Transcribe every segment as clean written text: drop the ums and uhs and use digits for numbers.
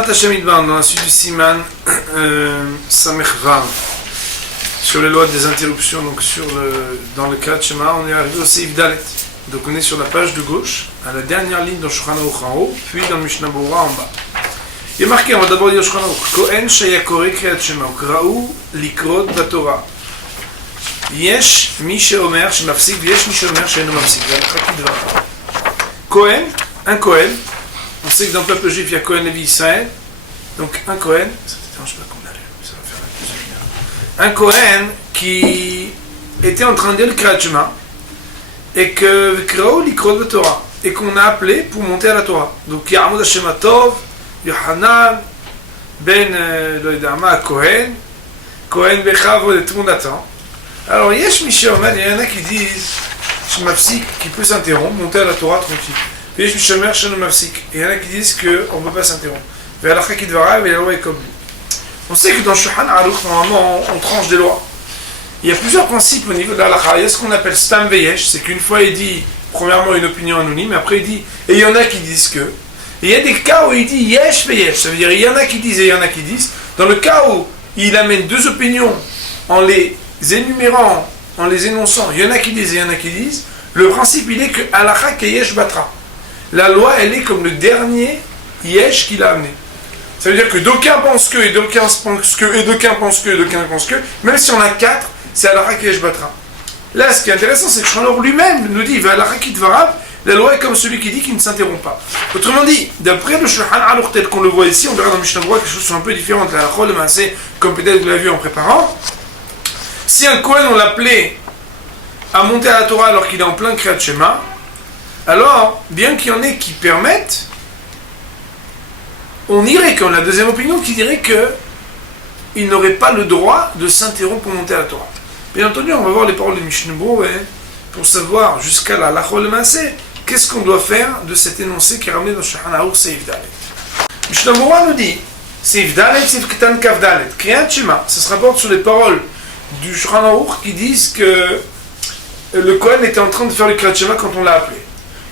Bezrat Hashem Idban, dans la suite du Siman Samech Vav, sur les lois des interruptions, donc dans le cas de Shema, on est arrivé au Seif Dalet. Donc on est sur la page de gauche, à la dernière ligne dans Shulchan Aruch en haut, puis dans Mishnah Berurah en bas. Il est marqué, on va d'abord dire Shulchan Aruch, Kohen sheyakore kriyat Shema, Ukra'u likrot batorah. Yesh mi sheomer shemafsik, v'yesh mi sheomer she'eno mafsik. Kohen, un Kohen. On sait que dans le peuple juif, il y a Kohen Lévi Israël. Donc un Kohen, ça ne dérange pas qu'on allume, ça va faire un Kohen qui était en train de dire le Kriyat Shema et qu'on a appelé pour monter à la Torah. Donc Ya'amud Hashem Tov, Yohanan, Ben Loïdama Kohen, Kohen Bechavo, et tout le monde attend. Alors Yesh Michel Omer, il y en a qui disent Shemafsik, qui peut s'interrompre, monter à la Torah tranquille. Et il y en a qui disent qu'on ne peut pas s'interrompre. On sait que dans Shulchan Aruch, normalement, on tranche des lois. Il y a plusieurs principes au niveau de la halakha. Il y a ce qu'on appelle Stam Veyesh, c'est qu'une fois il dit, premièrement, une opinion anonyme, après il dit, et il y en a qui disent que. Et il y a des cas où il dit Yesh Veyesh, ça veut dire il y en a qui disent et il y en a qui disent. Dans le cas où il amène deux opinions en les énumérant, en les énonçant, il y en a qui disent et il y en a qui disent, le principe il est que halakha keyesh batra. La loi, elle est comme le dernier yesh qu'il a amené. Ça veut dire que d'aucuns pensent que, et d'aucuns pensent que, et d'aucuns pensent que, et d'aucuns pensent que, même si on a quatre, c'est halakha keyesh batra. Là, ce qui est intéressant, c'est que Shulchan lui-même nous dit, halakha kitvarav, la loi est comme celui qui dit qu'il ne s'interrompt pas. Autrement dit, d'après le Shulchan Aruch tel qu'on le voit ici, on verra dans Mishnah Berurah quelque chose de un peu différent de la halakha, le maaseh, comme peut-être vous l'avez vu en préparant. Si un Kohen, on l'appelait à monter à la Torah alors qu'il est en plein Kriyat Shema, alors, bien qu'il y en ait qui permettent, on irait comme la deuxième opinion qui dirait qu'il n'aurait pas le droit de s'interrompre pour monter à la Torah. Bien entendu, on va voir les paroles de Mishnah Berurah pour savoir jusqu'à la halakha le maaseh, qu'est-ce qu'on doit faire de cet énoncé qui est ramené dans Shulchan Aruch Seif Dalet. Mishnah Berurah nous dit, Seif Dalet, Seif Ketan Kaf Dalet, Kriyat Shema, ça se rapporte sur les paroles du Shulchan Aruch qui disent que le Kohen était en train de faire le Kriyat Shema quand on l'a appelé.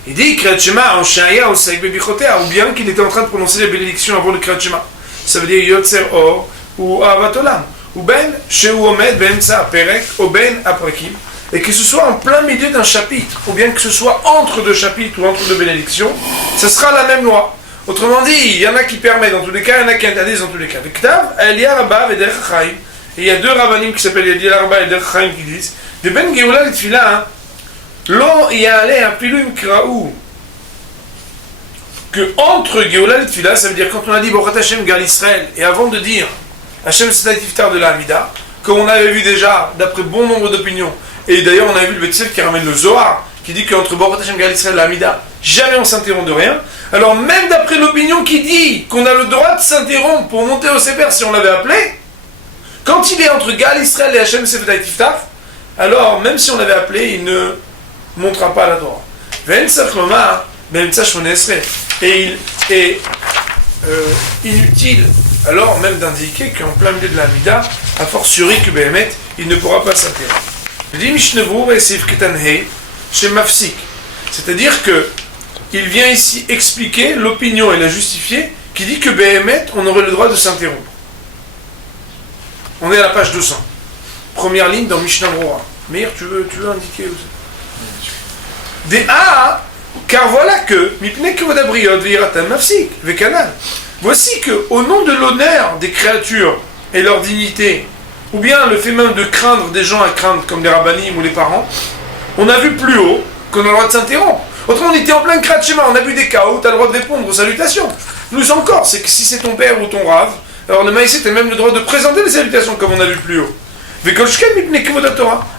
Il dit Kriyat Shema en Shaya ou Saïk Bebichotea, ou bien qu'il était en train de prononcer les bénédictions avant le Kriyat Shema. Ça veut dire Yotzer Or ou Ahavat Olam, ou Ben Shehu Omed Ben Tsa Perek ou Ben Aprakim, et que ce soit en plein milieu d'un chapitre, ou bien que ce soit entre deux chapitres ou entre deux bénédictions, ce sera la même loi. Autrement dit, il y en a qui permettent dans tous les cas, il y en a qui interdisent dans tous les cas. Le Ktav, Eliya Rabba et Derech Chaim, et il y a deux rabbanim qui s'appellent Eliya Rabba et Derech Chaim qui disent de Ben Geoula et Tfila, Lo ya'aleh apilum kra'u. Que entre Geoula et Tfila, ça veut dire quand on a dit Baruch Hashem Gal Israël, et avant de dire Hashem Sedat Iftar de la Hamida, comme on avait vu déjà, d'après bon nombre d'opinions, et d'ailleurs on a vu le Betsel qui ramène le Zohar, qui dit qu'entre Baruch Hashem Gal Israël et la Hamida, jamais on s'interrompt de rien. Alors même d'après l'opinion qui dit qu'on a le droit de s'interrompre pour monter au Sefer si on l'avait appelé, quand il est entre Gal Israël et Hashem Sedat Iftar, alors même si on l'avait appelé, il ne montera pas à la Torah. Et il est inutile alors même d'indiquer qu'en plein milieu de la Mida, a fortiori que Behemet, il ne pourra pas s'interrompre. Il dit Mishnah Berurah et Seif Ketan Hei chez Mafsik. C'est-à-dire que il vient ici expliquer l'opinion et la justifier qui dit que Behemet, on aurait le droit de s'interrompre. On est à la page 200. Première ligne dans Mishnah Berurah. Meir, tu veux indiquer aussi? Car voilà que voici que au nom de l'honneur des créatures et leur dignité, ou bien le fait même de craindre des gens à craindre comme les rabbanim ou les parents, on a vu plus haut qu'on a le droit de s'interrompre. Autrement, on était en plein Kriyat Shema, on a vu des cas où tu as le droit de répondre aux salutations. Nous encore, c'est que si c'est ton père ou ton rave, alors le maïsé, tu as même le droit de présenter les salutations comme on a vu plus haut.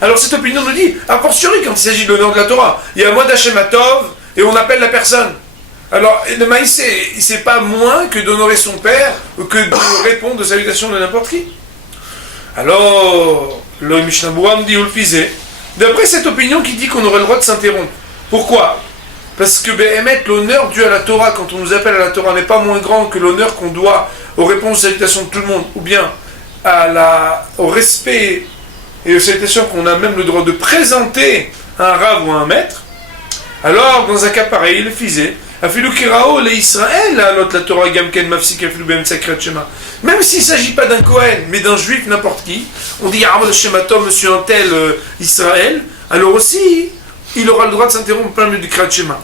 Alors cette opinion nous dit, a fortiori quand il s'agit de l'honneur de la Torah, il y a un mot d'Hashem Tov et on appelle la personne. Alors le maïs, c'est pas moins que d'honorer son père ou que de répondre aux salutations de n'importe qui. Alors le Mishnah Berurah me dit Ulfizé, d'après cette opinion qui dit qu'on aurait le droit de s'interrompre. Pourquoi? Parce que Behemet, l'honneur dû à la Torah quand on nous appelle à la Torah n'est pas moins grand que l'honneur qu'on doit aux réponses aux salutations de tout le monde, ou bien au respect et aux salutations qu'on a même le droit de présenter à un rave ou à un maître. Alors, dans un cas pareil, il faisait Afilu kirao le Israël, l'autre la Torah gamken mafsik afilu ben sakrat shema. Même s'il ne s'agit pas d'un Kohen, mais d'un juif n'importe qui, on dit Ya'amad Shematom, monsieur un tel Israël, alors aussi, il aura le droit de s'interrompre plein milieu du Krat Shema.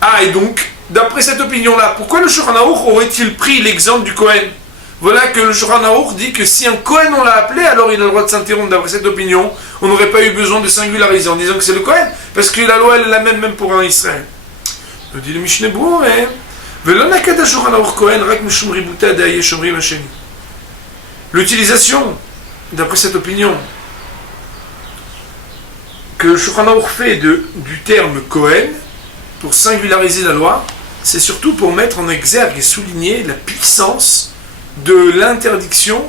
Ah, et donc, d'après cette opinion-là, pourquoi le Shulchan Aruch aurait-il pris l'exemple du Kohen? Voilà que le Shulchan Aruch dit que si un Kohen on l'a appelé, alors il a le droit de s'interrompre. D'après cette opinion, on n'aurait pas eu besoin de singulariser en disant que c'est le Kohen, parce que la loi elle est la même pour un Israël. Nous dit le Mishneh Berurah, l'utilisation, d'après cette opinion, que le Shulchan Aruch fait du terme Kohen pour singulariser la loi, c'est surtout pour mettre en exergue et souligner la puissance de l'interdiction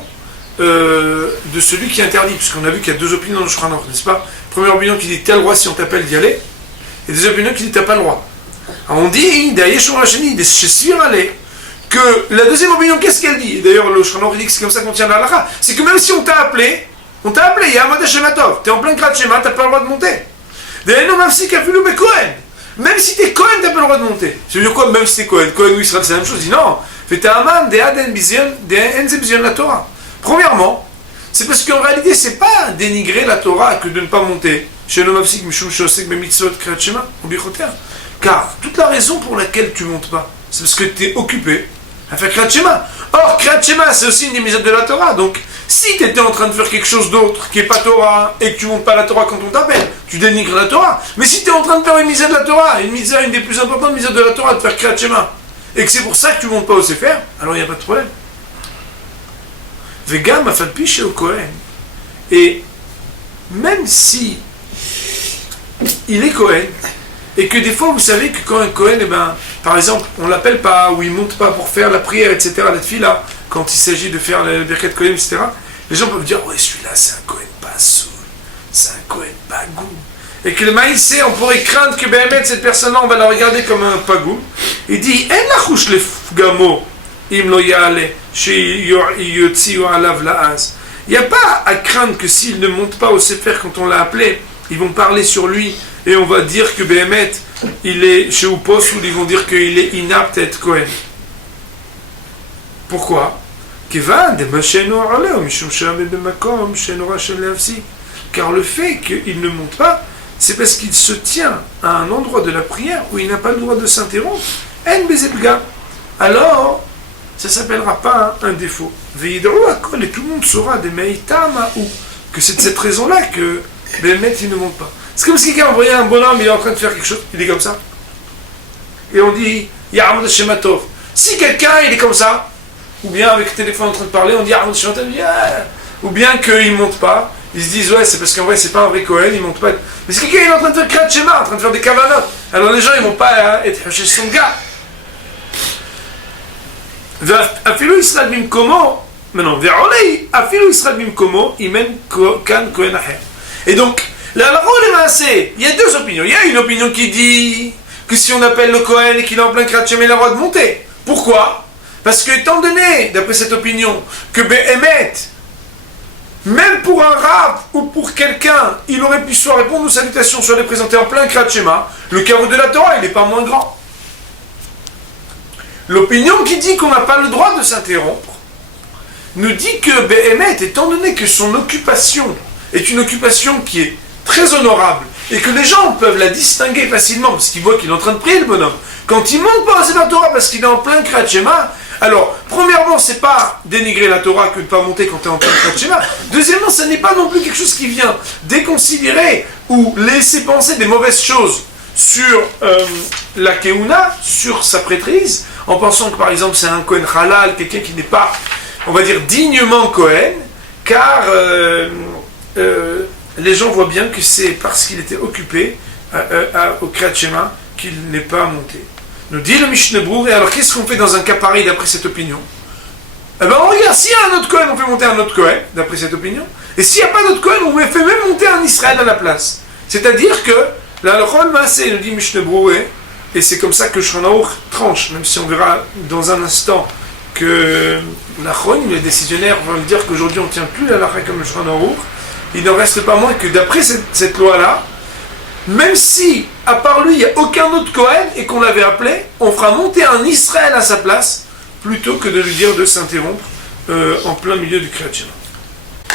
de celui qui interdit, puisqu'on a vu qu'il y a deux opinions dans le Shulchan Aruch, n'est-ce pas? Première opinion qui dit t'as le droit si on t'appelle d'y aller, et deuxième opinion qui dit t'as pas le droit. Alors on dit que la deuxième opinion, qu'est-ce qu'elle dit? Et d'ailleurs le Shulchan Aruch dit que c'est comme ça qu'on tient la halakha, c'est que même si on t'a appelé, il y a Ya'amad Shematov, t'es en plein Krat Shema, t'as pas le droit de monter. Même si t'es Kohen, t'as pas le droit de monter. Ça veut dire quoi, même si t'es Kohen? Kohen ou Israël, c'est la même chose. Il dit non. La Torah. Premièrement, c'est parce qu'en réalité, c'est pas dénigrer la Torah que de ne pas monter. Car toute la raison pour laquelle tu montes pas, c'est parce que tu es occupé à faire Kriyat Shema. Or, Kriyat Shema, c'est aussi une des mitzvot de la Torah. Donc, si tu étais en train de faire quelque chose d'autre qui n'est pas Torah et que tu ne montes pas la Torah quand on t'appelle, tu dénigres la Torah. Mais si tu es en train de faire une mitzvah de la Torah, une des plus importantes mitzvot de la Torah, de faire Kriyat Shema, et que c'est pour ça que tu ne montes pas au Sefer, alors il n'y a pas de problème. Vegam afal pi shel Kohen. Et même si il est Kohen, et que des fois vous savez que quand un Kohen, par exemple, on l'appelle pas, ou il monte pas pour faire la prière, etc., la tefila, quand il s'agit de faire la Birkat Kohen, etc., les gens peuvent dire, ouais, celui-là c'est un Kohen pas soul, c'est un Kohen pas goût. Et que le maïsé, on pourrait craindre que cette personne-là, on va la regarder comme un pagoum. Il dit, en la chouche le fgamo, im lo yale, shi yotziu alav laaz. Il n'y a pas à craindre que s'il ne monte pas au Sefer quand on l'a appelé, ils vont parler sur lui et on va dire que il est chez Oupos, ou ils vont dire qu'il est inapte à être Kohen. Pourquoi? Car le fait qu'il ne monte pas, c'est parce qu'il se tient à un endroit de la prière où il n'a pas le droit de s'interrompre. Alors, ça ne s'appellera pas un défaut. Et tout le monde saura que c'est de cette raison-là que il ne monte pas. C'est comme si quelqu'un envoyait un bonhomme, il est en train de faire quelque chose, il est comme ça. Et on dit, Ya'amad Shematov. Si quelqu'un, il est comme ça, ou bien avec le téléphone en train de parler, on dit Ya'amad Shematov, ou bien qu'il ne monte pas, ils se disent, ouais, c'est parce qu'en vrai, c'est pas un vrai Kohen, il ne monte pas. Mais si quelqu'un est en train de faire Kriyat Shema, en train de faire des kavanot, alors les gens, ils ne vont pas être chez son gars. Afilu Israël Bimkomo, maintenant, Ve'olei, Afilu Israël Bimkomo, Imen Kan Kohen Aher. Et donc, il y a deux opinions. Il y a une opinion qui dit que si on appelle le Kohen et qu'il est en plein Kriyat Shema, il a le droit de monter. Pourquoi? Parce que, étant donné, d'après cette opinion, que même pour un rab ou pour quelqu'un, il aurait pu soit répondre aux salutations, soit les présenter en plein Kriyat Shema, le kavod de la Torah, il n'est pas moins grand. L'opinion qui dit qu'on n'a pas le droit de s'interrompre nous dit que étant donné que son occupation est une occupation qui est très honorable et que les gens peuvent la distinguer facilement parce qu'ils voient qu'il est en train de prier, le bonhomme, quand il ne monte pas au Sefer Torah parce qu'il est en plein Kriyat Shema, alors premièrement c'est pas dénigrer la Torah que de ne pas monter quand tu es en plein Kriyat Shema. Deuxièmement, ce n'est pas non plus quelque chose qui vient déconsidérer ou laisser penser des mauvaises choses sur la Keuna, sur sa prêtrise, en pensant que par exemple c'est un Kohen halal, quelqu'un qui n'est pas, on va dire, dignement Kohen, car les gens voient bien que c'est parce qu'il était occupé au Kriyat Shema qu'il n'est pas monté. Nous dit le Mishneh Berurah, et alors qu'est-ce qu'on fait dans un cas pareil d'après cette opinion? Eh bien on regarde, s'il y a un autre Kohen, on fait monter un autre Kohen, d'après cette opinion, et s'il n'y a pas d'autre Kohen, on fait même monter un Israël à la place. C'est-à-dire que la Lachol Maaseh, nous dit Mishneh Berurah, et c'est comme ça que Shulchan Aruch tranche, même si on verra dans un instant que la Chon, les décisionnaires vont dire qu'aujourd'hui on ne tient plus la Lacha comme le Shulchan Aruch, il n'en reste pas moins que d'après cette loi-là, même si, à part lui, il n'y a aucun autre Cohen et qu'on l'avait appelé, on fera monter un Israël à sa place, plutôt que de lui dire de s'interrompre en plein milieu du Kriyat Shema.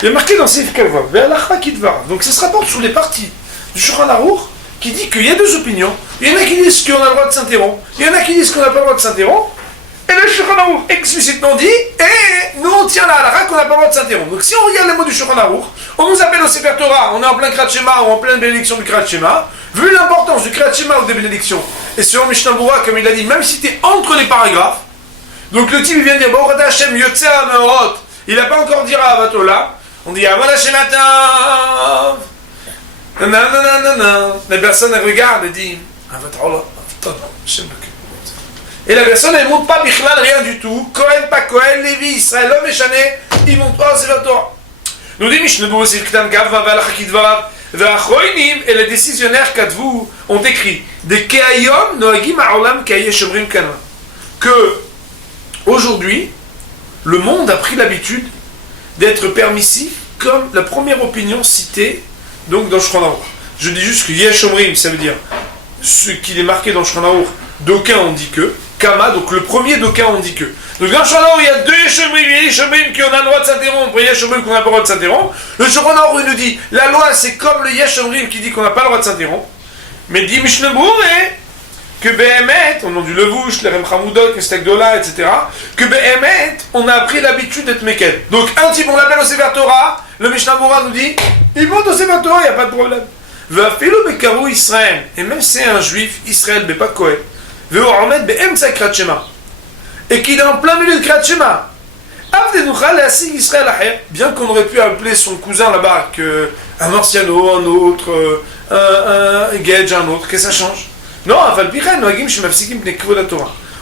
Il y a marqué dans Seif Kavav, Ve'alachra Kidvar. Donc ça se rapporte sur les parties du Shulchan Aruch qui dit qu'il y a deux opinions. Il y en a qui disent qu'on a le droit de s'interrompre, il y en a qui disent qu'on n'a pas le droit de s'interrompre. Et le Shulchan Aruch explicitement dit, et nous on tient la halakha qu'on n'a pas le droit de s'interrompre. Donc si on regarde les mots du Shulchan Aruch, on nous appelle au Sefer Torah, on est en plein Kriyat Shema ou en pleine bénédiction du Kriyat Shema. Vu l'importance du Kriyat Shema ou des bénédictions, et selon Mishnah Berurah, comme il a dit, même si tu es entre les paragraphes, donc le type il vient de dire, Baruch Hashem Yotzer HaMeorot, il n'a pas encore dit Avatola, on dit Avon Hashem Atav. La personne elle regarde et dit Avatola, Hashem. Et la personne elle ne montre pas Bichlal rien du tout, Kohen pas Kohen, Lévi, Israël, l'homme échané, il ne montre pas c'est la Torah. Nous dit Mishnah Berurah c'est Ktan Kav, Vavalach Kidvarav, V'achroinim et les décisionnaires Kadvu ont écrit de Keayom Noagim Ha'olam Keaye Shomrim Kana que aujourd'hui le monde a pris l'habitude d'être permissif comme la première opinion citée donc dans Shulchan Aruch. Je dis juste que Yesh Omrim, ça veut dire ce qu'il est marqué dans Shulchan Aruch, d'aucuns ont dit que, Kama, donc le premier d'aucuns ont dit que. Donc dans Shulchan Aruch, il y a deux Yesh Omrim, il y a Yesh Omrim qui ont le droit de s'interrompre, et Yesh Omrim qu'on n'a pas le droit de s'interrompre. Le Shulchan Aruch nous dit, la loi c'est comme le Yesh Omrim qui dit qu'on n'a pas le droit de s'interrompre. Mais dit Mishnah Berurah que Behemet, au nom du Levouche, les Rem Hamoudot, les Stegdola, etc., que Behemet, on a pris l'habitude d'être Mekel. Donc un type, on l'appelle au Sefer Torah, le Mishnah Berurah nous dit, il monte au Sefer Torah, il n'y a pas de problème. Ve'afilo bekarou Israël, et même si c'est un juif, Israël, mais pas Kohen, ve'oramet be'emtsa Kriyat Shema, et qu'il est en plein milieu de Kriyat Shema, avdenuchal asig Israël aher, bien qu'on aurait pu appeler son cousin là-bas, un Marciano, un autre, un Gedge, un autre, qu'est-ce que ça change? Non,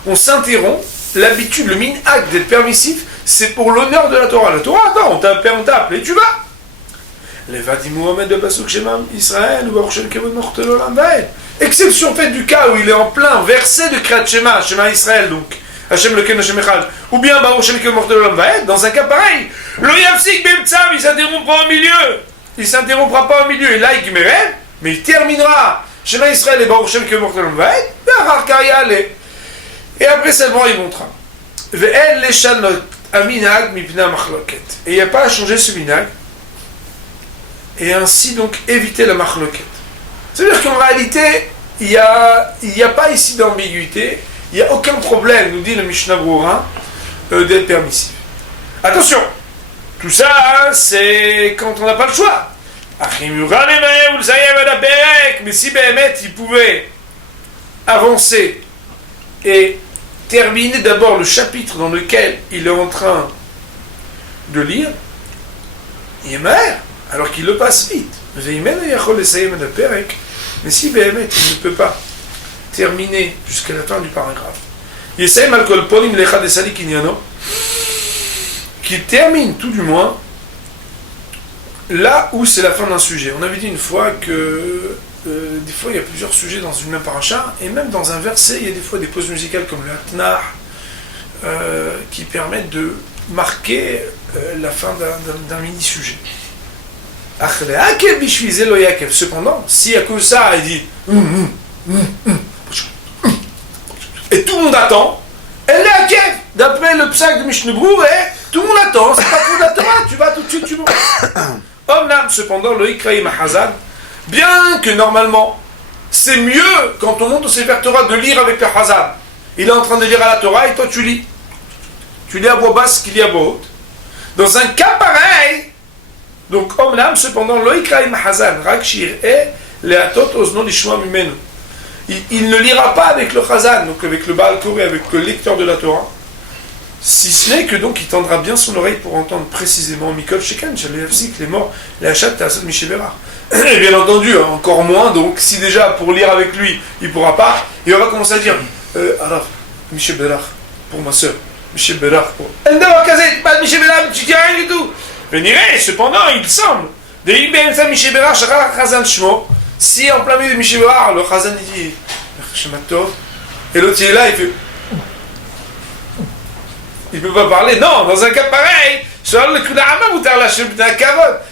on s'interrompt, l'habitude, le minhag d'être permissif, c'est pour l'honneur de la Torah. La Torah, attends, on t'a appelé, tu vas. Exception faite du cas où il est en plein verset de Kriyat Shema, Shema Israël, donc, Hashem Leken Hashem Echad, ou bien Baruch Shem Kel Mortel Olam Vaed, dans un cas pareil, lo yafsik b'emtsav, il s'interrompt pas au milieu, il s'interrompra pas au milieu, et là il gmerem, mais il terminera. Shema Israël et Baruch Shem Kel Mortel Olam Vaed, et après seulement il montera. Ve'el leshanot aminag mipna machloket, et il n'y a pas à changer ce minag, et ainsi donc éviter la machloket. C'est-à-dire qu'en réalité, il n'y a pas ici d'ambiguïté, il n'y a aucun problème, nous dit le Mishnah Berurah, d'être permissif. Attention, tout ça, c'est quand on n'a pas le choix. Mais si Behemet, il pouvait avancer et terminer d'abord le chapitre dans lequel il est en train de lire, il est maher, alors qu'il le passe vite. Mais si Behemet, il ne peut pas terminer jusqu'à la fin du paragraphe, qu'il termine tout du moins là où c'est la fin d'un sujet. On avait dit une fois que des fois il y a plusieurs sujets dans une même paracha, et même dans un verset il y a des fois des pauses musicales comme le Hatnar qui permettent de marquer la fin d'un mini-sujet. Cependant, si à cause de ça il dit et tout le monde attend, elle est à Kiev, d'après le psak de Mishnah Berurah, tout le monde attend, c'est pas pour la Torah, tu vas tout de suite, tu mourras. Omnam, cependant, le Ikraïm Hazan, bien que normalement, c'est mieux quand on monte au Sefer Torah de lire avec le Hazan. Il est en train de lire à la Torah et toi tu lis. Tu lis à voix basse qu'il lit à voix haute. Dans un cas pareil, donc Omnam, cependant, le Ikraïm Hazan, Rakshir et Leatot Ozno Lishma Mimenu. Il ne lira pas avec le Chazan, donc avec le Baal Koré, avec le lecteur de la Torah, si ce n'est que donc il tendra bien son oreille pour entendre précisément Mikol Shekan, Shalefsik, les morts, les Hachat, Tassot, Mishébera. Et bien entendu, encore moins, donc si déjà pour lire avec lui, il ne pourra pas, il va commencer à dire alors, Mishébera, pour ma soeur, Mishébera, pour. Endor Kazet, pas Mishébera, tu dis rien du tout. Venirez, cependant, il semble, de Ibn Sa Mishébera, Shachar Chazan Shmo. Si en plein milieu de Mishébera, le Chazan dit Shematov, et l'autre il est là, il fait. Il ne peut pas parler. Non, dans un cas pareil,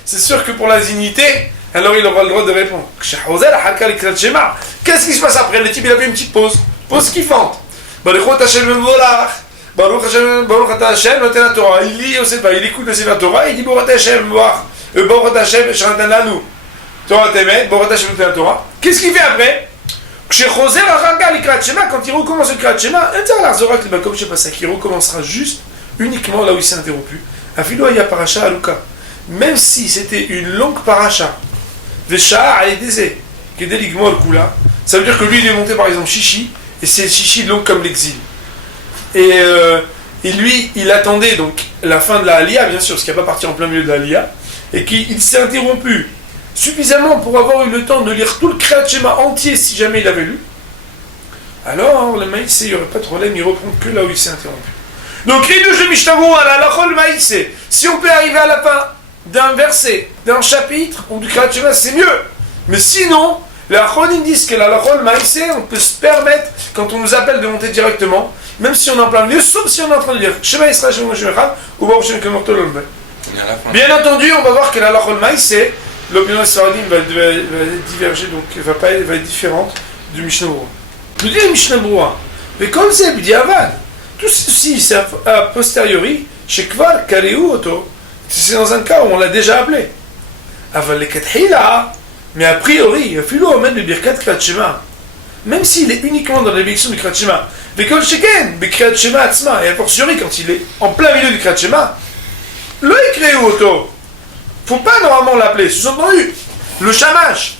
c'est sûr que pour la dignité, Alors il aura le droit de répondre. Qu'est-ce qui se passe après? Le type il a fait une petite pause kiffante. Baruch Hashem noten la Torah. Il lit au Sefer, il écoute le Sefer Torah, il dit Baruch Hashem Baruch Hashem Shanatan Lanu Torah Temet, Baruch Hashem noten la Torah. Qu'est-ce qu'il fait après? Quand il recommence le Kriyat Shema, il recommencera juste uniquement là où il s'est interrompu. Afilo ya paracha aluka. Même si c'était une longue paracha, Vesha aïdézé, qui est déligmol kula, ça veut dire que lui il est monté par exemple Chichi, et c'est Chichi long comme l'exil. Et lui, il attendait donc la fin de la Aliyah, bien sûr, parce qu'il n'a pas parti en plein milieu de la Aliyah, et qu'il s'est interrompu suffisamment pour avoir eu le temps de lire tout le Kriyat Shema entier si jamais il avait lu. Alors, le maïsé, il n'y aurait pas de problème, il reprend que là où il s'est interrompu. Donc, Ridouche de Mishnah à la Lachol maïsé, si on peut arriver à la fin d'un verset, d'un chapitre ou du Kriyat Shema, c'est mieux. Mais sinon, les Achronim disent que la Lachol maïsé, on peut se permettre, quand on nous appelle de monter directement, même si on est en plein milieu, sauf si on est en train de dire Shema Yisrael, Shema Shemechad, ou Baruch Shem Kemorto Lolbe. Bien entendu, on va voir que la Lachol maïsé, l'opinion de Sfaradim va diverger, donc va être différente du Mishnah Berurah. Nous dit le Mishnah Berurah, mais comme c'est B'diavad, tout ceci c'est a posteriori, chez Kvar Kaleu Oto, c'est dans un cas où on l'a déjà appelé. Aval Lekatchila, mais a priori, Philo amène le Birkat Kriyat Shema, même s'il est uniquement dans la bénédiction du Kriyat Shema. Mais comme Sheken, Kriyat Shema Atzma, et a fortiori quand il est en plein milieu du Kriyat Shema, le Kaleu Oto. Faut pas normalement l'appeler, sous-entendu, le shamash,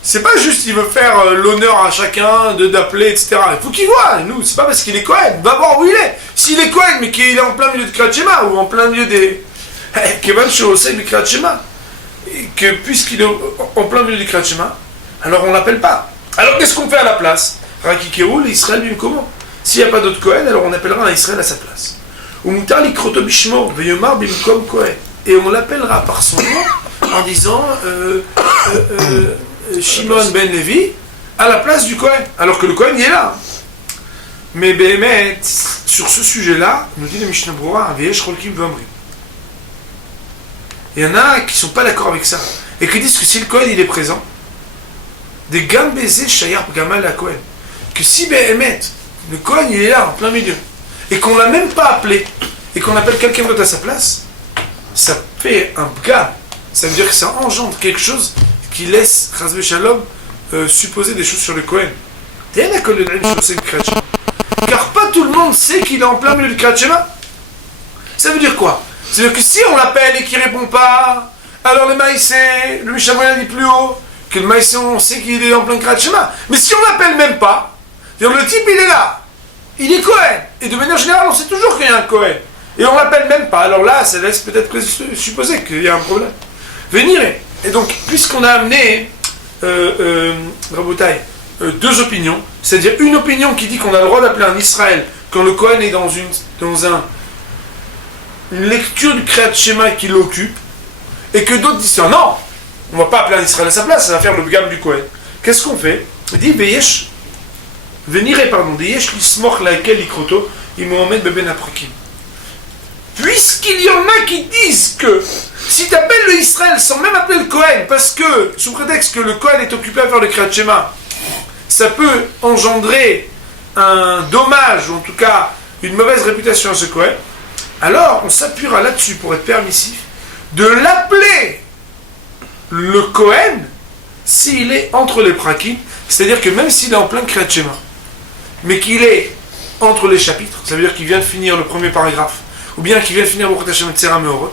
c'est pas juste il veut faire l'honneur à chacun d'appeler, etc. Il faut qu'il voit, nous, c'est pas parce qu'il est Kohen, va voir où il est. S'il est Kohen, mais qu'il est en plein milieu de Kriyat Shema, ou en plein milieu des... Kevan Shosei du Kriyat Shema, que puisqu'il est en plein milieu du Kriyat Shema, alors on l'appelle pas. Alors qu'est-ce qu'on fait à la place? Rakikeroul, Israël Bimkomo. S'il n'y a pas d'autre Kohen, alors on appellera un Israël à sa place. Ou Mutar Likroto Bishmo, Veyomar Bimkom Kohen. Et on l'appellera par son nom en disant Shimon ben Levi à la place du Kohen, alors que le Kohen il est là. Mais Béhémet, sur ce sujet-là, nous dit le Mishnah Berurah, Aveyesh Cholkim V'Omrim. Il y en a qui ne sont pas d'accord avec ça, et qui disent que si le Kohen il est présent, des Gambézé Shayar Gamal à Kohen, que si Béhémet, le Kohen il est là en plein milieu, et qu'on l'a même pas appelé, et qu'on appelle quelqu'un d'autre à sa place, ça fait un bga, ça veut dire que ça engendre quelque chose qui laisse Chazvé Shalom supposer des choses sur le Kohen. Car pas tout le monde sait qu'il est en plein milieu du Kriyat Shema. Ça veut dire quoi? C'est-à-dire que si on l'appelle et qu'il ne répond pas, alors le maïsé, le Mishnah Berurah dit plus haut, que le maïsé on sait qu'il est en plein Kriyat Shema. Mais si on l'appelle même pas, c'est-à-dire le type il est là, il est Kohen, et de manière générale on sait toujours qu'il y a un Kohen. Et on l'appelle même pas. Alors là, ça laisse peut-être supposer qu'il y a un problème. Venir. Et donc, puisqu'on a amené, Rabotai, deux opinions, c'est-à-dire une opinion qui dit qu'on a le droit d'appeler un Israël quand le Kohen est dans une lecture du Kriyat Shema qui l'occupe, et que d'autres disent non, on va pas appeler un Israël à sa place, ça va faire le gam du Kohen. Qu'est-ce qu'on fait? Il dit Veyesh, Veyesh l'ismoch laquelle ikroto, il Mohamed beben aprakim. Puisqu'il y en a qui disent que si tu appelles le Israël sans même appeler le Kohen, parce que, sous prétexte que le Kohen est occupé à faire le Kriyat Shema, ça peut engendrer un dommage, ou en tout cas une mauvaise réputation à ce Kohen, alors on s'appuiera là-dessus pour être permissif, de l'appeler le Kohen s'il est entre les prakim, c'est-à-dire que même s'il est en plein Kriyat Shema, mais qu'il est entre les chapitres, ça veut dire qu'il vient de finir le premier paragraphe, ou bien qu'il vient de finir Baruch Hashem Tzera Meorot,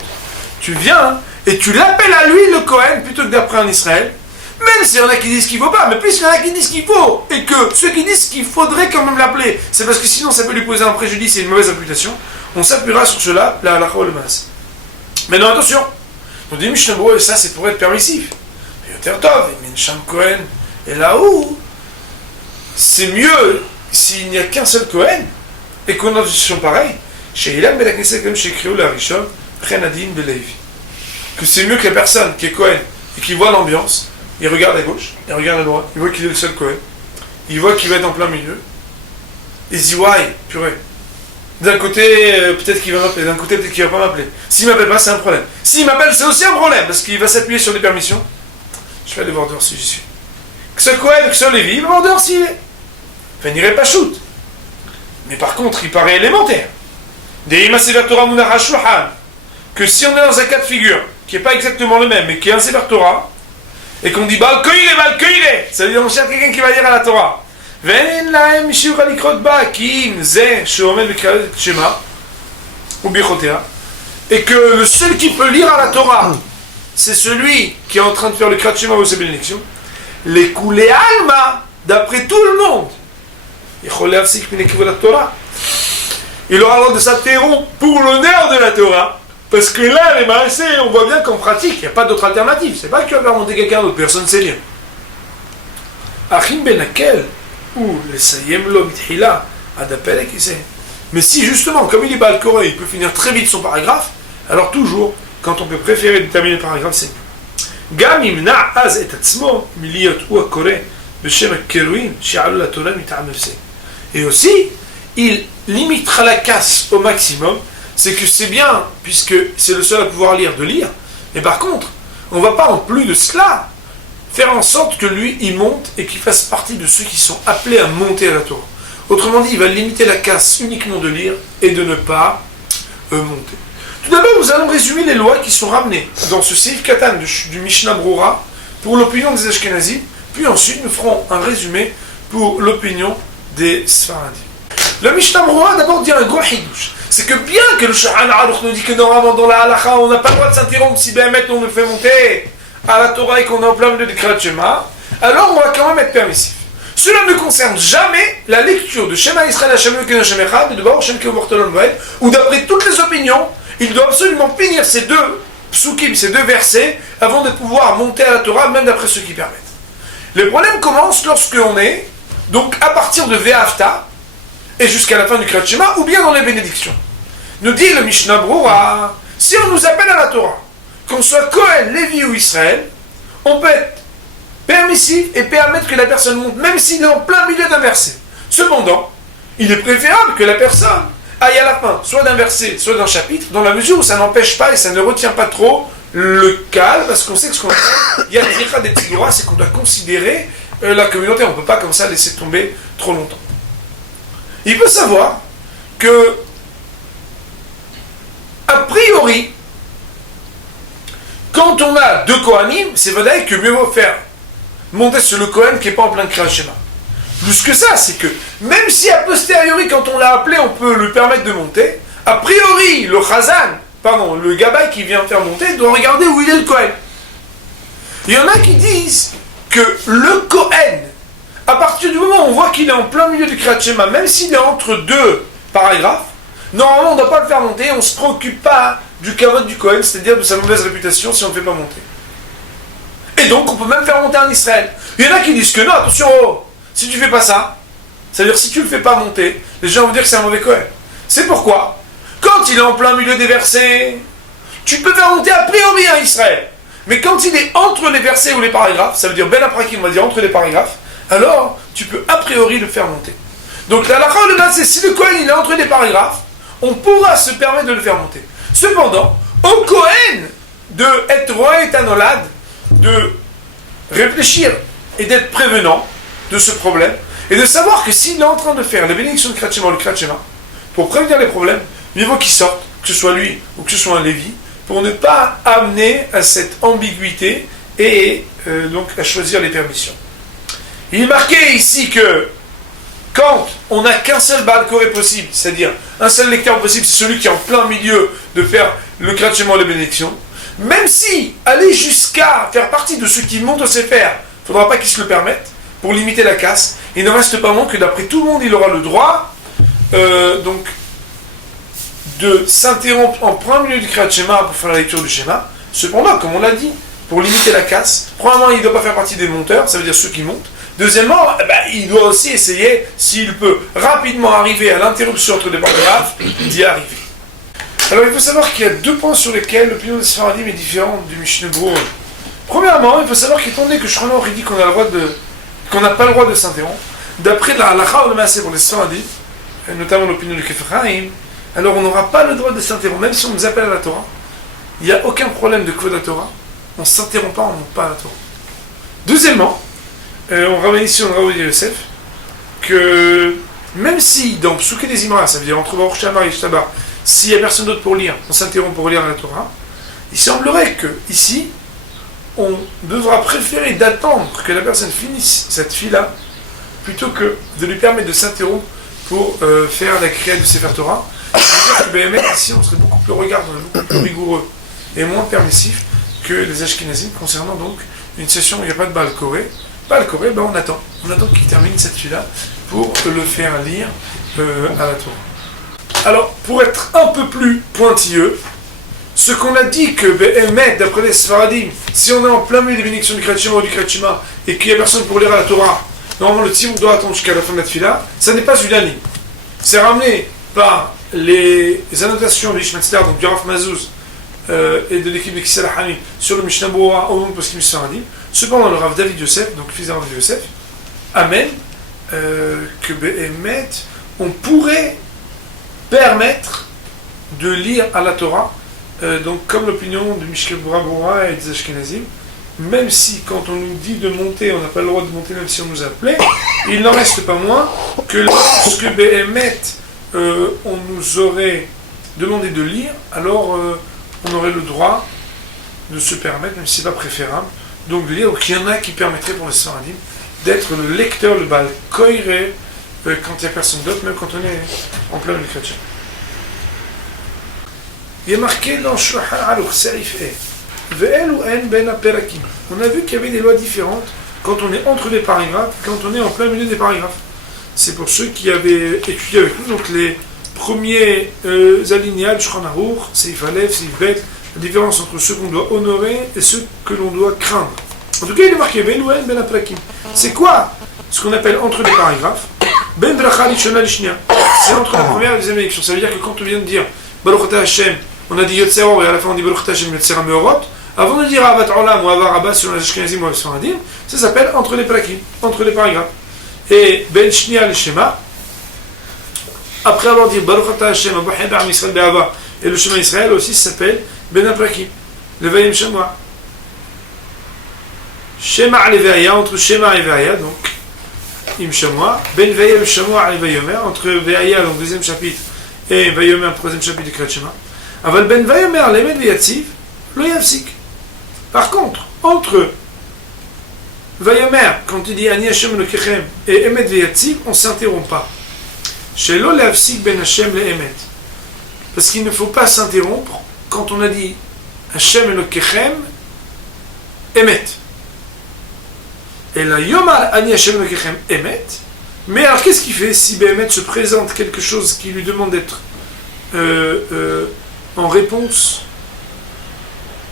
tu viens et tu l'appelles à lui le Kohen plutôt que d'après un Israël, même s'il y en a qui disent qu'il ne faut pas, mais puisqu'il y en a qui disent qu'il faut, et que ceux qui disent qu'il faudrait quand même l'appeler, c'est parce que sinon ça peut lui poser un préjudice et une mauvaise réputation, on s'appuiera sur cela, la halakha ou le mas. Mais non, attention, on dit Mishnah Berurah, et ça c'est pour être permissif. Yoter Tov, Minsham Kohen, et là où c'est mieux s'il n'y a qu'un seul Kohen, et qu'on a une situation pareille, que c'est mieux que la personne qui est Kohen et qui voit l'ambiance, il regarde à gauche, il regarde à droite, il voit qu'il est le seul Kohen, il voit qu'il va être en plein milieu, il se dit ouais, purée. D'un côté, peut-être qu'il va m'appeler, d'un côté, peut-être qu'il va pas m'appeler. S'il m'appelle pas, c'est un problème. S'il m'appelle, c'est aussi un problème, parce qu'il va s'appuyer sur des permissions. Je vais aller voir dehors si j'y suis. Que ce Kohen, que ce Lévi, il va voir dehors s'il est. Enfin, il n'irait pas shoot. Mais par contre, il paraît élémentaire. Que si on est dans un cas de figure, qui n'est pas exactement le même, mais qui est un Sefer Torah, et qu'on dit Baal Koile, ça veut dire on cherche quelqu'un qui va lire à la Torah. Et que le seul qui peut lire à la Torah, c'est celui qui est en train de faire le Kriyat Shema ou ses bénédictions. Les Koulé Alma, d'après tout le monde, il aura le droit de s'interrompre pour l'honneur de la Torah. Parce que là, les maasés, on voit bien qu'en pratique, il n'y a pas d'autre alternative. C'est pas que tu vas faire monter quelqu'un d'autre, personne ne sait lire. Achim ben Akel, ou le Sayem lo mitchila, adapelek, il sait. Mais si justement, comme il est Baal Koré, il peut finir très vite son paragraphe, alors toujours, quand on peut préférer déterminer le paragraphe, c'est mieux. Gam imna az et atzmo, miliyot ou akore, b'shem keruim, shi'alu la Torah mit'am nefse. Et aussi, il limitera la casse au maximum. C'est que c'est bien, puisque c'est le seul à pouvoir lire, de lire. Mais par contre, on ne va pas en plus de cela faire en sorte que lui, il monte et qu'il fasse partie de ceux qui sont appelés à monter à la Torah. Autrement dit, il va limiter la casse uniquement de lire et de ne pas monter. Tout d'abord, nous allons résumer les lois qui sont ramenées dans ce Seif Katan du Mishnah Brura pour l'opinion des Ashkenazim, puis ensuite nous ferons un résumé pour l'opinion des Sfaradim. Le Mishnah Brura d'abord dit un gros hidouche. C'est que bien que le Shulchan Aruch nous dit que normalement dans la halakha on n'a pas le droit de s'interrompre si Béhémet on nous fait monter à la Torah et qu'on est en plein milieu du Kriyat Shema, alors on va quand même être permissif. Cela ne concerne jamais la lecture de Shema Israël Hashem Elokeinu Hashem Echad et de Baruch Shem Kevod Bartolom Moed, où d'après toutes les opinions, il doit absolument finir ces deux psukim, ces deux versets, avant de pouvoir monter à la Torah, même d'après ceux qui permettent. Le problème commence lorsque on est, donc à partir de Ve'afta, et jusqu'à la fin du Kriyat Shema, ou bien dans les bénédictions. Nous dit le Mishnah Brura, si on nous appelle à la Torah, qu'on soit Kohen, Lévi ou Israël, on peut être permissif et permettre que la personne monte, même s'il est en plein milieu d'un verset. Cependant, il est préférable que la personne aille à la fin, soit d'un verset, soit d'un chapitre, dans la mesure où ça n'empêche pas et ça ne retient pas trop le calme, parce qu'on sait que ce qu'on appelle Yatzira des Tigora, c'est qu'on doit considérer la communauté, on ne peut pas comme ça laisser tomber trop longtemps. Il faut savoir que, a priori, quand on a deux Kohanim, c'est vrai que mieux vaut faire monter sur le Kohen qui n'est pas en plein Kriyat Shema. Plus que ça, c'est que même si a posteriori, quand on l'a appelé, on peut lui permettre de monter, a priori, le Gabay qui vient faire monter, doit regarder où il est le Kohen. Il y en a qui disent que le Kohen, à partir du moment où on voit qu'il est en plein milieu du Kriyat Shema, même s'il est entre deux paragraphes, normalement on ne doit pas le faire monter, on ne se préoccupe pas du kavod du Kohen, c'est-à-dire de sa mauvaise réputation si on ne le fait pas monter. Et donc on peut même faire monter en Israël. Il y en a qui disent que non, attention, si tu ne fais pas ça, c'est-à-dire si tu ne le fais pas monter, les gens vont dire que c'est un mauvais Kohen. C'est pourquoi, quand il est en plein milieu des versets, tu peux faire monter a priori en Israël. Mais quand il est entre les versets ou les paragraphes, ça veut dire ben après on va dire entre les paragraphes, alors tu peux a priori le faire monter. Donc la halakha le bas, c'est si le Kohen il est entre les paragraphes, on pourra se permettre de le faire monter. Cependant, au Kohen de être roi et tanolad, de réfléchir et d'être prévenant de ce problème, et de savoir que s'il est en train de faire la bénédiction de Kriyat Shema ou le Kriyat Shema, pour prévenir les problèmes, mieux vaut qu'il sorte, que ce soit lui ou que ce soit un Lévi, pour ne pas amener à cette ambiguïté et donc à choisir les permissions. Il est marqué ici que quand on n'a qu'un seul Baal Koré possible, c'est-à-dire un seul lecteur possible, c'est celui qui est en plein milieu de faire le Kriyat Shema ou la bénédiction, même si aller jusqu'à faire partie de ceux qui montent au Sefer, il ne faudra pas qu'ils se le permettent, pour limiter la casse, il ne reste pas moins que d'après tout le monde, il aura le droit donc de s'interrompre en plein milieu du Kriyat Shema pour faire la lecture du schéma. Cependant, comme on l'a dit, pour limiter la casse, premièrement, il ne doit pas faire partie des monteurs, ça veut dire ceux qui montent. Deuxièmement, il doit aussi essayer, s'il peut rapidement arriver à l'interruption entre les paragraphes, d'y arriver. Alors il faut savoir qu'il y a deux points sur lesquels l'opinion des Sfaradim est différente du Mishnah Brura. Premièrement, il faut savoir qu'étant donné que Shulchan Aruch dit qu'on n'a pas le droit de s'interrompre, d'après la halakha ou le maaseh pour les Sfaradim, notamment l'opinion du Kef Chaim, alors on n'aura pas le droit de s'interrompre, même si on nous appelle à la Torah. Il n'y a aucun problème de kvod la Torah, on ne s'interrompt pas, on ne monte pas à la Torah. Deuxièmement, on ramène ici, on Rav Yosef, que même si dans Psuké des Imra, ça veut dire entre Baruch Shamar et Shtabar, s'il n'y a personne d'autre pour lire, on s'interrompt pour lire la Torah, il semblerait que ici, on devra préférer d'attendre que la personne finisse cette fila plutôt que de lui permettre de s'interrompre pour faire la kriya du Sefer Torah. C'est-à-dire que BMR, ici, on serait beaucoup plus regardant, beaucoup plus rigoureux et moins permissif que les Ashkenazim concernant donc une session où il n'y a pas de Baal Koré. Baal Koré, ben on attend qu'il termine cette fila pour le faire lire à la Torah. Alors, pour être un peu plus pointilleux, ce qu'on a dit que BMR, d'après les Sfaradim, si on est en plein milieu des bénédictions du Kriyat Shema ou du Kriyat Shema et qu'il n'y a personne pour lire à la Torah, normalement le tzibur doit attendre jusqu'à la fin de la tefila, ça n'est pas unanime. C'est ramené par les annotations de Ishmael, donc du Rav Mazouz et de l'équipe de Kissel Hamim sur le Mishnah Berurah au nom de Poskim Sfaradim. Cependant, le Rav David Yosef, donc fils de Rav Yosef, amène que Behemet, on pourrait permettre de lire à la Torah, donc comme l'opinion de Mishkel Berurah et des Ashkenazim, même si quand on nous dit de monter, on n'a pas le droit de monter même si on nous appelait, il n'en reste pas moins que lorsque Behemet, on nous aurait demandé de lire, alors on aurait le droit de se permettre, même si ce n'est pas préférable, donc de lire. Donc il y en a qui permettraient pour les Sfaradim d'être le lecteur, le Baal Koiré, quand il n'y a personne d'autre, même quand on est en plein milieu chrétien. Il est marqué dans Shulchan Aruch, Serif E. On a vu qu'il y avait des lois différentes quand on est entre les paragraphes, quand on est en plein milieu des paragraphes. C'est pour ceux qui avaient étudié avec nous, donc les premiers alinéas de Shulchan Aruch, Seif Aleph, Seif Bet, la différence entre ceux qu'on doit honorer et ceux que l'on doit craindre. En tout cas, il est marqué Ve'elu ben aprakim. C'est quoi ce qu'on appelle entre les paragraphes? Ben bracha lishona lishnia. C'est entre la première et la deuxième élection. Ça veut dire que quand on vient de dire Baruch Ata Hashem, on a dit Yotzeror et à la fin on dit Baruch Ata Hashem Yotzera Meorot, avant de dire Avat Olam ou Avar Abba selon les Ashkenazim ou les Sfaradim, ça s'appelle entre les prakim, entre les paragraphes. Et Ben Shnia le Shema, après avoir dit Baruch Ata Hashem, Abu Hebam Israël Be'ava, et le Shema Israël aussi s'appelle Ben Aprakim, le Vayim Shema. Shema Leveya, entre Shema et Veya, donc Im Shema, Ben Veya le Shema et Vayomer, entre Veya, donc deuxième chapitre, et Vayomer, troisième chapitre du Kriyat Shema. Aval Ben Vayomer, Lemed Veyatziv, le Yavsik. Par contre, entre Vayomer, quand il dit Ani Hashem le Kechem, et Emet Veyatziv, on ne s'interrompt pas. Shelo Leavsik Ben Hashem le Emet. Parce qu'il ne faut pas s'interrompre quand on a dit Hashem et le Kechem, Emet. Et là, Yomar Ani Hashem le Kechem, Emet. Mais alors, qu'est-ce qu'il fait si Behemet se présente quelque chose qui lui demande d'être en réponse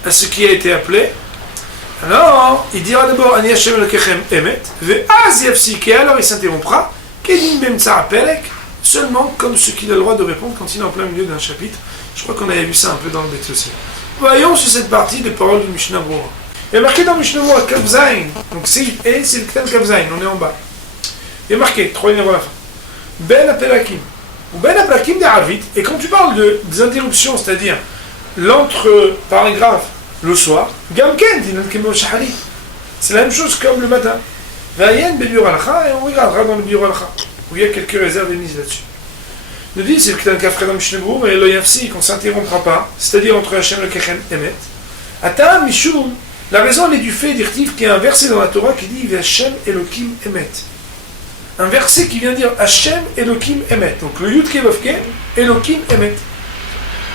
à ce qui a été appelé? Alors, il dira d'abord Ani Hashem le Kechem, Emet. Ve'az Yavsik, et alors il s'interrompra. Kedim Bemtsara Pelek. Seulement comme ce qu'il a le droit de répondre quand il est en plein milieu d'un chapitre. Je crois qu'on avait vu ça un peu dans le Beth aussi. Voyons sur cette partie des paroles du Mishnah Berurah. Il y a marqué dans le Mishnah Berurah Kavzaïn, donc c'est le Ktan Kavzaïn, on est en bas. Il y a marqué, 3 lignes avant la fin, Ben Apelakim, ou Ben Apelakim des Arvit, et quand tu parles des interruptions, c'est-à-dire l'entre-paragraphe le soir, Gamken, dit Nalkemo Shahali, c'est la même chose comme le matin. Vayen Ben Biur Alacha, et on regardera dans le Biur Alacha, où il y a quelques réserves émises là-dessus. Il dit, c'est le Ktan Kafre dans Mishnah Berurah, et le Yafsi, qu'on ne s'interrompra pas, c'est-à-dire entre Hashem et le Kechem Emet. Ata Mishum, la raison elle est du fait d'Irtiv qu'il y a un verset dans la Torah qui dit Hashem Elokim Emet. Un verset qui vient dire Hashem Elokim Emet. Donc le Yud Kevavke, Elokim Emet.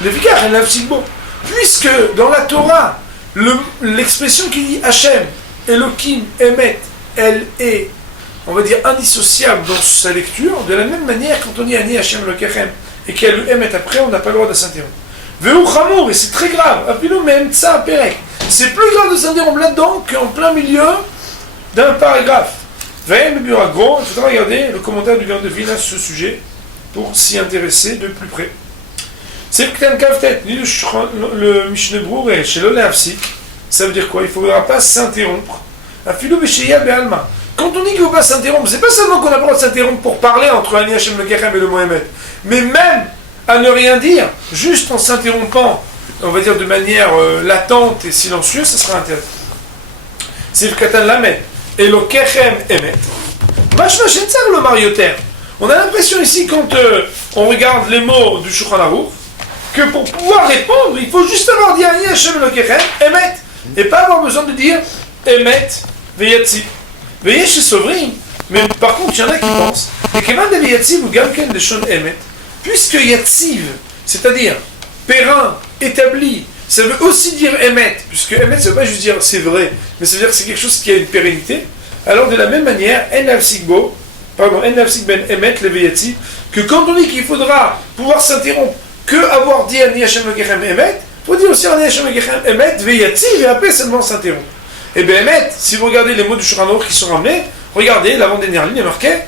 Le Vikar, elle a puisque dans la Torah, l'expression qui dit Hashem Elokim Emet, elle est, on va dire, indissociable dans sa lecture, de la même manière quand on dit Ani Hashem Elokechem et qu'il y a le Emet après, on n'a pas le droit de s'interrompre. Veu Chamour, et c'est très grave, Apilou Mehem Tsa Perek. C'est plus grave de s'interrompre là-dedans qu'en plein milieu d'un paragraphe. Veille le bureau gros, il faudra regarder le commentaire du Gaon de Vilna sur ce sujet pour s'y intéresser de plus près. C'est le Ktan Kaftet, dit le Mishnah Berurah et chez l'Oleavsik. Ça veut dire quoi? Il ne faudra pas s'interrompre. Afilou Besheya Be'alma. Quand on dit qu'il ne faut pas s'interrompre, c'est pas seulement qu'on n'a pas le droit de s'interrompre pour parler entre Ani Hashem le Kechem et le Mohamed, mais même à ne rien dire, juste en s'interrompant, on va dire de manière latente et silencieuse, ça sera interdit. Sif Katan Lamed, Elokechem Emet. Mashma Shentzar le marioter. On a l'impression ici, quand on regarde les mots du Shulchan Aruch, que pour pouvoir répondre, il faut juste avoir dit Ani Hashem Elokechem Emet, et pas avoir besoin de dire Emet Veyatziv. Veyez chez Sovrim, mais par contre, il y en a qui pensent, et Keman de Veyatziv ou Gamken de Shon Emet, puisque Yatziv, c'est-à-dire périn, établi, ça veut aussi dire Emet, puisque Emet, ça ne veut pas juste dire c'est vrai, mais ça veut dire que c'est quelque chose qui a une pérennité. Alors de la même manière, En Nafsik Ben Emet le Veyatziv, que quand on dit qu'il faudra pouvoir s'interrompre que avoir dit Ani Hashem Elokechem Emet, il faut dire aussi Ani Hashem Elokechem Emet Veyatziv, et après seulement s'interrompre. Et bien Emet, si vous regardez les mots du Shulchan Aruch qui sont ramenés, regardez, l'avant-dernière ligne est marquée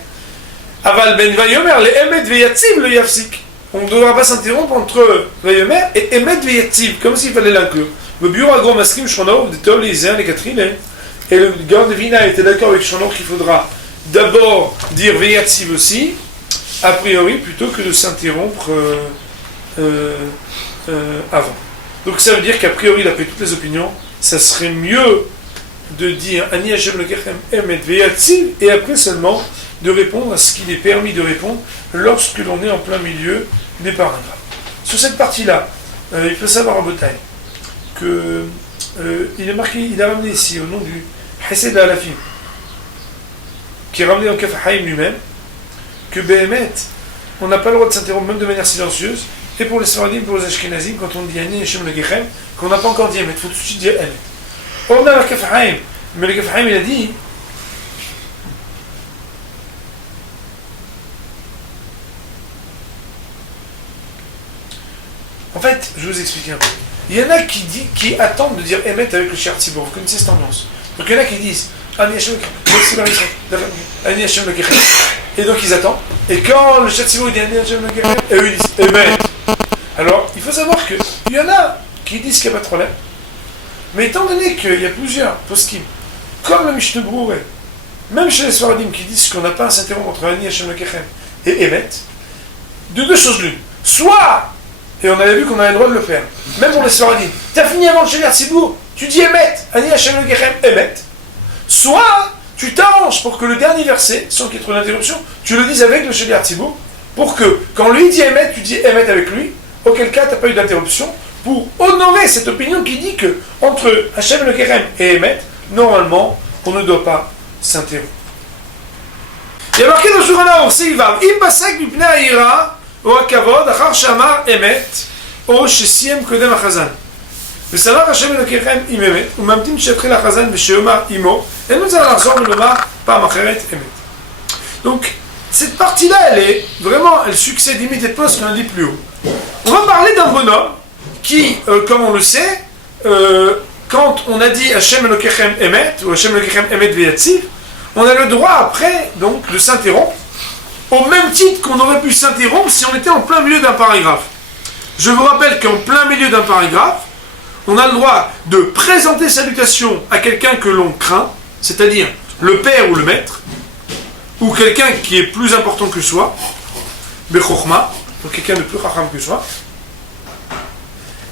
Aval Ben Vayomer le Emet Veyatziv le Yafsik. On ne devra pas s'interrompre entre Vayomer et Emet Veyatziv, comme s'il fallait l'inclure. Le bureau agro maskim Shulchan Aruch de Tol, Iséan et Catherine, et le Gaon de Vina était d'accord avec Shulchan Aruch qu'il faudra d'abord dire Veyatziv aussi, a priori, plutôt que de s'interrompre avant. Donc ça veut dire qu'a priori, d'après toutes les opinions, ça serait mieux de dire Ani Hashem Elokechem Emet Veyatziv et après seulement de répondre à ce qu'il est permis de répondre lorsque l'on est en plein milieu des paragraphes. Sur cette partie-là, il faut savoir en bataille que il est marqué, il a ramené ici au nom du Hesed Alafim, qui est ramené en Kaf Haïm lui-même, que Behemet, on n'a pas le droit de s'interrompre même de manière silencieuse, et pour les Sfaradim, pour les Ashkenazim, quand on dit Ani Hashem Elokechem, qu'on n'a pas encore dit Emet, il faut tout de suite dire Emet. On a le Kaf Haïm, mais le Kaf Haïm il a dit en fait, je vais vous expliquer un peu. Il y en a qui attendent de dire Emet avec le Shir Tzibur. Vous connaissez cette ambiance. Donc il y en a qui disent Ani Hashem Elokechem, et donc ils attendent. Et quand le Shir Tzibur dit Ani Hashem Elokechem, et eux ils disent Emet. Alors, il faut savoir qu'il y en a qui disent qu'il n'y a pas de problème. Mais étant donné qu'il y a plusieurs poskim, comme le Mishnah Berurah, même chez les Sfaradim qui disent qu'on n'a pas à s'interrompre entre Ani Hashem Elokechem et Emet, de deux choses l'une. Soit, et on avait vu qu'on avait le droit de le faire, même pour les Sfaradim, tu as fini avant le Shir Tzibur, tu dis Emet, Ani Hashem Elokechem, Emet. Soit, tu t'arranges pour que le dernier verset, sans qu'il y ait trop d'interruption, tu le dises avec le Shir Tzibur, pour que, quand lui dit Emet, tu dis Emet avec lui, auquel cas tu n'as pas eu d'interruption, pour honorer cette opinion qui dit que entre Hashem Elokechem et Emet, normalement, on ne doit pas s'interrompre. Il y a marqué dans le Shulchan Aruch, c'est Ivav, Im Basek Mipnei Ha'ira, ou Hakavod, Achar Shamar Emet, ou Shesiem Kodem Achazan. וסלח השם אלוקיכם עם אמת, וממתין שיתחיל החזן ושיאמר עמו, אין מצא לחזור ולומר פעם אחרת אמת. Donc, cette partie-là, elle succède immédiatement à ce qu'on a dit plus haut. On va parler d'un bonhomme qui, comme on le sait, quand on a dit Hashem Elokechem Emet, ou Hashem Elokechem Emet Veyatziv, on a le droit après, donc, de s'interrompre, au même titre qu'on aurait pu s'interrompre si on était en plein milieu d'un paragraphe. Je vous rappelle qu'en plein milieu d'un paragraphe, on a le droit de présenter salutation à quelqu'un que l'on craint, c'est-à-dire le père ou le maître, ou quelqu'un qui est plus important que soi, Bechokhma, donc quelqu'un de plus racham que soi,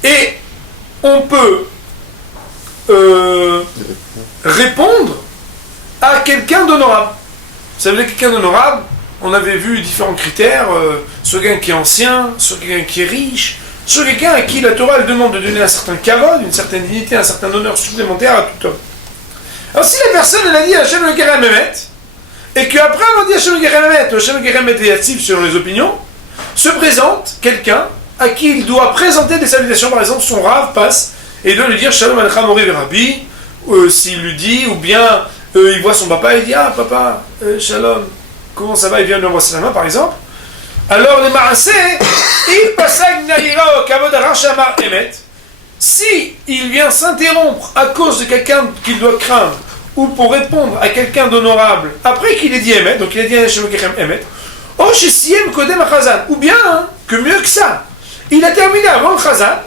et on peut répondre à quelqu'un d'honorable. Ça veut dire quelqu'un d'honorable, on avait vu différents critères, soit quelqu'un qui est ancien, soit quelqu'un qui est riche, soit quelqu'un à qui la Torah elle demande de donner un certain kavod, une certaine dignité, un certain honneur supplémentaire à tout homme. Alors si la personne elle a dit Hashem Elokechem Emet, et qu'après on a dit Hashem Elokechem Emet, ou Hashem Elokechem Emet Veyatziv selon les opinions, se présente quelqu'un à qui il doit présenter des salutations, par exemple son Rav passe, et il doit lui dire Shalom Aleichem Mori Verabi, s'il lui dit, ou bien il voit son papa et il dit ah papa, Shalom, comment ça va, il vient lui embrasser la main par exemple. Alors les Maaseh, il passag Nahira au Kavod Arachamar Emet, si il vient s'interrompre à cause de quelqu'un qu'il doit craindre, ou pour répondre à quelqu'un d'honorable, après qu'il ait dit Emet, donc il a dit Hashem Elokechem Emet, oh Shesiem Kodem Achazan, ou bien, que mieux que ça, il a terminé avant le Chazan,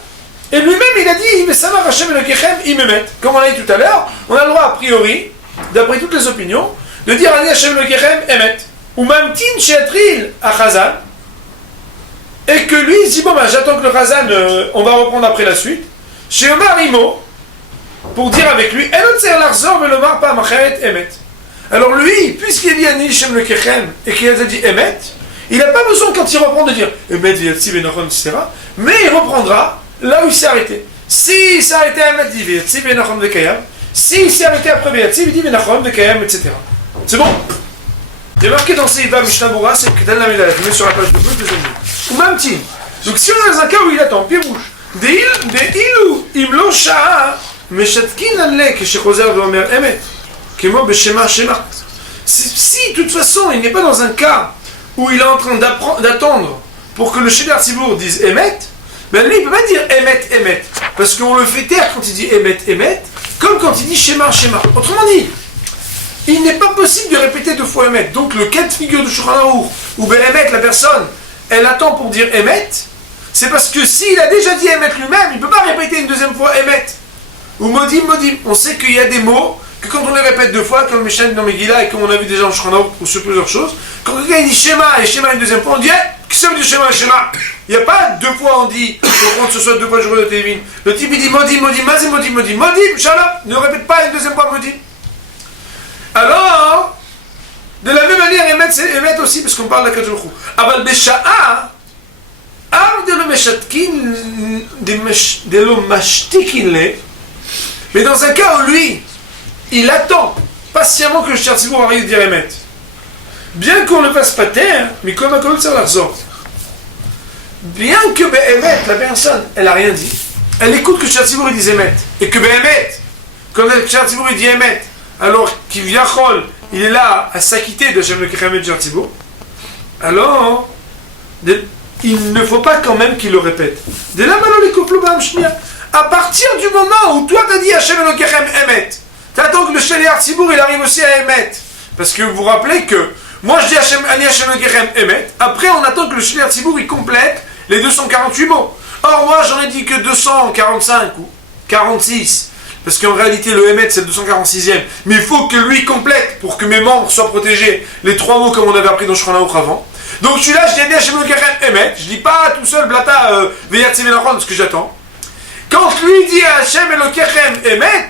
et lui-même il a dit Vesamar Hashem Elokechem Imemet. Comme on l'a dit tout à l'heure, on a le droit a priori, d'après toutes les opinions, de dire Ani Hashem Elokechem Emet, ou Mamtin Sheatril Achazan, et que lui il dit bon ben j'attends que le Chazan, on va reprendre après la suite, chez Omar Imo, pour dire avec lui, alors lui, puisqu'il dit Ani Shem le Kechem et qu'il a dit Emet, il n'a pas besoin quand il reprend de dire Emet, V'yatsi, V'nachon, etc. Mais il reprendra là où il s'est arrêté. S'il s'est arrêté à Emet, il dit V'yatsi, V'nachon, V'kayam. S'il s'est arrêté après V'yatsi, il dit V'nachon, V'kayam, etc. C'est bon? Il est marqué dans Seiva Mishnah Bura, c'est que Tel Namedalef, je mets sur la page de plus, deuxième ligne. Ou même Tim. Donc si on est dans un cas où il attend, pied rouge, De'ilu, Imlo Sha'a, Meshatkin Anle, Keshechozer V'omer Emet. Si, de toute façon, il n'est pas dans un cas où il est en train d'attendre pour que le Shedar Tzibour dise Emet, ben lui, il ne peut pas dire Emet, Emet. Parce qu'on le fait taire quand il dit Emet, Emet, comme quand il dit Shema, Shema. Autrement dit, il n'est pas possible de répéter deux fois Emet. Donc, le cas de figure de Shulchan Aruch, où ben Emet, la personne, elle attend pour dire Emet, c'est parce que s'il a déjà dit Emet lui-même, il ne peut pas répéter une deuxième fois Emet. Ou Modim, Modim. On sait qu'il y a des mots que quand on les répète deux fois, comme Mishnah dans Megillah et comme on a vu déjà en Shulchan Aruch ou sur plusieurs choses, quand quelqu'un dit Shema et Shema une deuxième fois, on dit qu'est-ce que ça veut dire Shema et Shema? Il n'y a pas deux fois on dit, faut prendre ce soit deux fois le jour de Tévin. Le type il dit Modim, Modim, Mazim, Modim, Modim, Modim, Shalom, ne répète pas une deuxième fois Modim. Alors, de la même manière, Emet aussi, parce qu'on parle de la Kadosh Baruch Hu. Aval Besha'a, Av de lo meshatkin, de lo mashtikin le, mais dans un cas où lui, il attend patiemment que le Shedar Tzibour arrive à dire Emet. Bien qu'on ne le fasse pas taire, mais comme un colonne sur l'argent. Bien que Emet, la personne, elle n'a rien dit, elle écoute que le Shedar Tzibour dise Emet. Et que Emet, quand le Shedar Tzibour dit Emet, alors qu'il vient Chol, il est là à s'acquitter de Shem le Kechem et de Shedar Tzibour, alors il ne faut pas quand même qu'il le répète. De là, à partir du moment où toi t'as dit Hashem le Kechem Emet, t'attends que le Shedar Tzibour il arrive aussi à Emet. Parce que vous vous rappelez que moi je dis Hashem le Kechem Emet, après on attend que le Shedar Tzibour il complète les 248 mots. Or moi j'en ai dit que 245 ou 46. Parce qu'en réalité le Emet c'est le 246e. Mais il faut que lui complète pour que mes membres soient protégés. Les trois mots comme on avait appris dans Shulchan Aruch avant. Donc je suis là, je dis Hashem le Kechem Emet. Je dis pas tout seul blata V'yatsi V'nachon, ce que j'attends. Quand lui dit Hashem le Kechem Emet,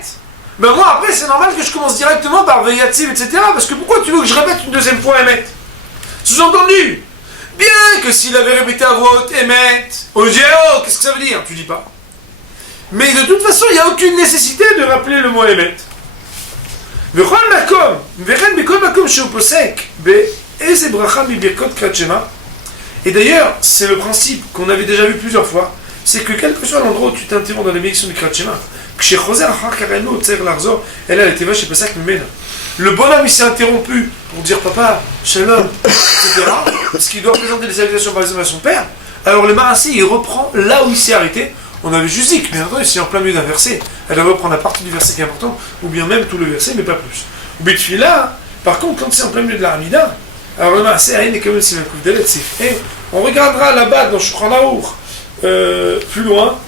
ben moi après c'est normal que je commence directement par V'yatsi, etc. Parce que pourquoi tu veux que je répète une deuxième fois Emet? Sous-entendu, bien que s'il avait répété à voix haute Emet, on dit oh, qu'est-ce que ça veut dire? Tu dis pas. Mais de toute façon, il n'y a aucune nécessité de rappeler le mot Emet. Et d'ailleurs, c'est le principe qu'on avait déjà vu plusieurs fois, c'est que quel que soit l'endroit où tu t'interromps dans les bénédictions du Kriyat Shema, le bonhomme il s'est interrompu pour dire papa, shalom, etc. Parce qu'il doit présenter les salutations par exemple à son père. Alors le Marassi il reprend là où il s'est arrêté. On avait juste dit que bien entendu, si en plein milieu d'un verset, elle reprend la partie du verset qui est importante, ou bien même tout le verset, mais pas plus. Bitfila, par contre, quand c'est en plein milieu de la Hamida, alors le Marassi est quand même si on regardera là-bas dans Shulchan Aruch, plus loin,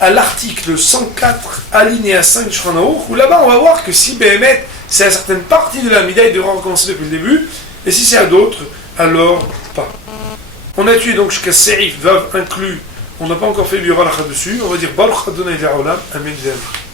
à l'article 104, alinéa 5 de Shulchan Aruch, où là-bas on va voir que si Béhémet, c'est à certaines parties de la Hamida, il devra recommencer depuis le début, et si c'est à d'autres, alors pas. On a tué donc jusqu'à Seif, Vav inclus. On n'a pas encore fait l'Ura là-dessus. On va dire Baruch Adonai Le'olam. Amen.